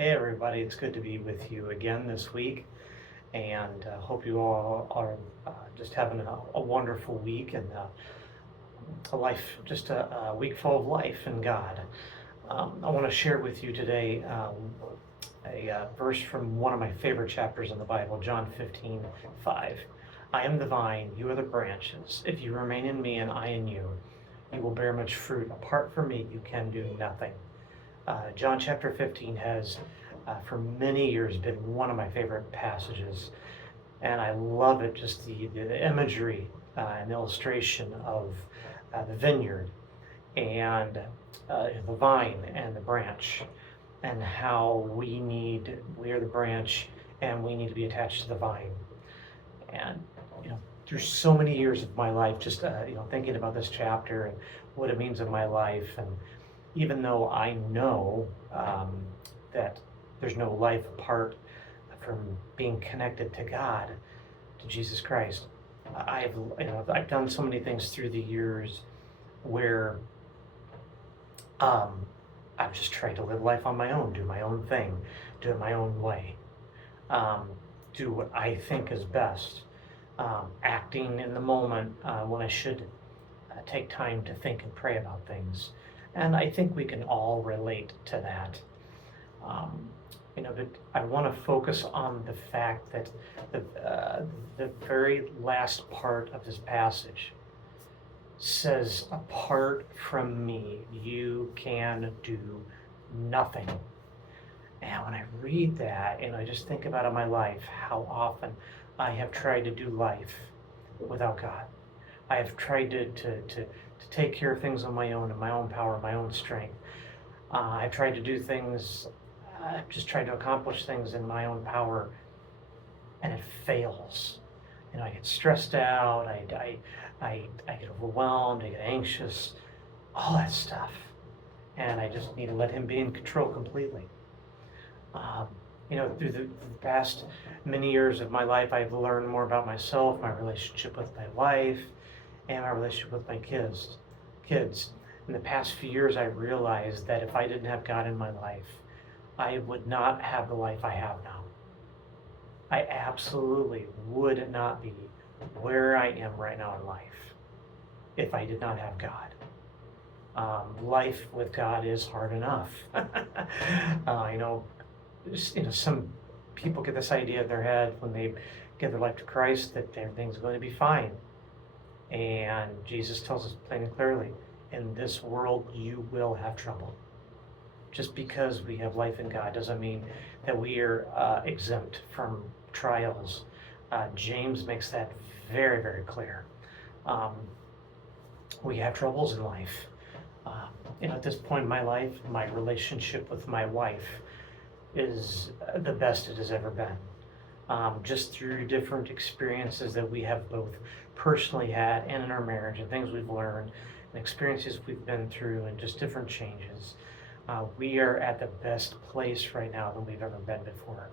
Hey everybody, it's good to be with you again this week, and hope you all are just having a wonderful week and a life, just a week full of life in God. I want to share with you today a verse from one of my favorite chapters in the Bible, John 15:5. I am the vine, you are the branches. If you remain in me and I in you, you will bear much fruit. Apart from me, you can do nothing. John chapter 15 has, for many years, been one of my favorite passages, and I love it, just the imagery and illustration of the vineyard and the vine and the branch, and how we are the branch and we need to be attached to the vine. And, through so many years of my life, just, thinking about this chapter and what it means in my life, and even though I know that there's no life apart from being connected to God, to Jesus Christ, I've done so many things through the years where I've just tried to live life on my own, do my own thing, do it my own way, do what I think is best, acting in the moment when I should take time to think and pray about things. And I think we can all relate to that. But I want to focus on the fact that the very last part of this passage says, apart from me, you can do nothing. And when I read that, and I just think about in my life how often I have tried to do life without God. I have tried to take care of things on my own, in my own power, my own strength. I've tried to do things, I've just tried to accomplish things in my own power, and it fails. I get stressed out, I get overwhelmed, I get anxious, all that stuff. And I just need to let Him be in control completely. Through the past many years of my life, I've learned more about myself, my relationship with my wife, and my relationship with my kids. In the past few years, I realized that if I didn't have God in my life, I would not have the life I have now. I absolutely would not be where I am right now in life if I did not have God. Life with God is hard enough. Some people get this idea in their head when they give their life to Christ that everything's going to be fine. And Jesus tells us plain and clearly, in this world you will have trouble. Just because we have life in God doesn't mean that we are exempt from trials. James makes that very, very clear. We have troubles in life. At this point in my life, my relationship with my wife is the best it has ever been. Just through different experiences that we have both personally had and in our marriage, and things we've learned, and experiences we've been through, and just different changes. We are at the best place right now than we've ever been before.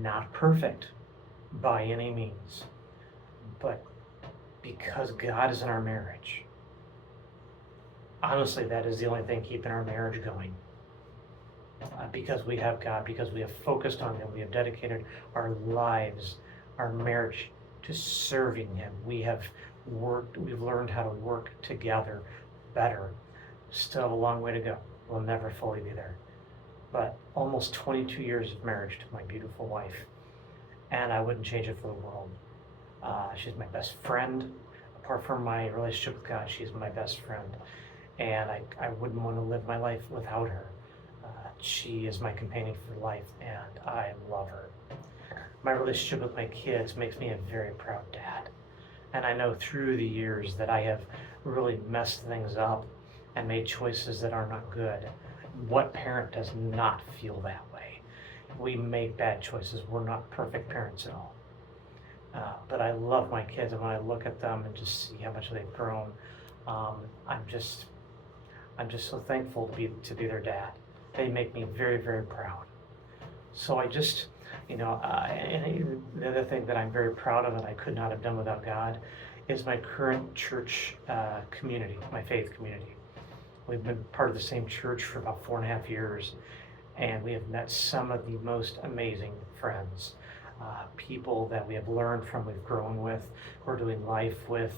Not perfect by any means, but because God is in our marriage, honestly, that is the only thing keeping our marriage going. Because we have God, because we have focused on Him, we have dedicated our lives, our marriage, to serving Him. We've learned how to work together better. Still have a long way to go. We'll never fully be there. But almost 22 years of marriage to my beautiful wife, and I wouldn't change it for the world. She's my best friend. Apart from my relationship with God, she's my best friend. And I wouldn't want to live my life without her. She is my companion for life, and I love her. My relationship with my kids makes me a very proud dad. And I know through the years that I have really messed things up and made choices that are not good. What parent does not feel that way? We make bad choices. We're not perfect parents at all. But I love my kids, and when I look at them and just see how much they've grown, I'm just so thankful to be their dad. They make me very, very proud. So I just, and the other thing that I'm very proud of and I could not have done without God is my current church community, my faith community. We've been part of the same church for about 4.5 years, and we have met some of the most amazing friends, people that we have learned from, we've grown with, we're doing life with.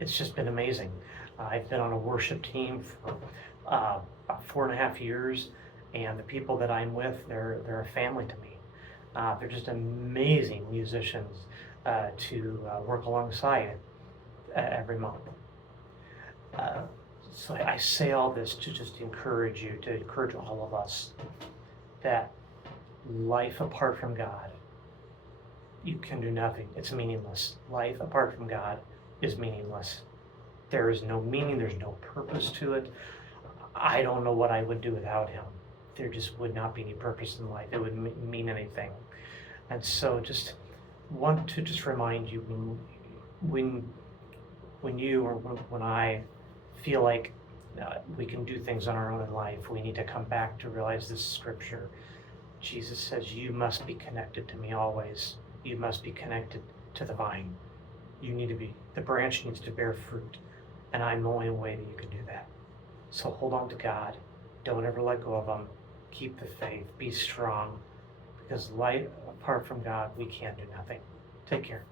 It's just been amazing. I've been on a worship team for about 4.5 years, and the people that I'm with, they're a family to me. They're just amazing musicians to work alongside every month. Uh, so I say all this to just encourage you, to encourage all of us, that life apart from God, you can do nothing. It's meaningless. Life apart from God is meaningless. There is no meaning, there's no purpose to it. I don't know what I would do without him. There just would not be any purpose in life. It wouldn't mean anything. And so just want to just remind you, when you or when I feel like we can do things on our own in life, we need to come back to realize this scripture. Jesus says, you must be connected to me always. You must be connected to the vine. The branch needs to bear fruit. And I'm the only way that you can do that. So hold on to God. Don't ever let go of him. Keep the faith. Be strong. Because life apart from God, we can do nothing. Take care.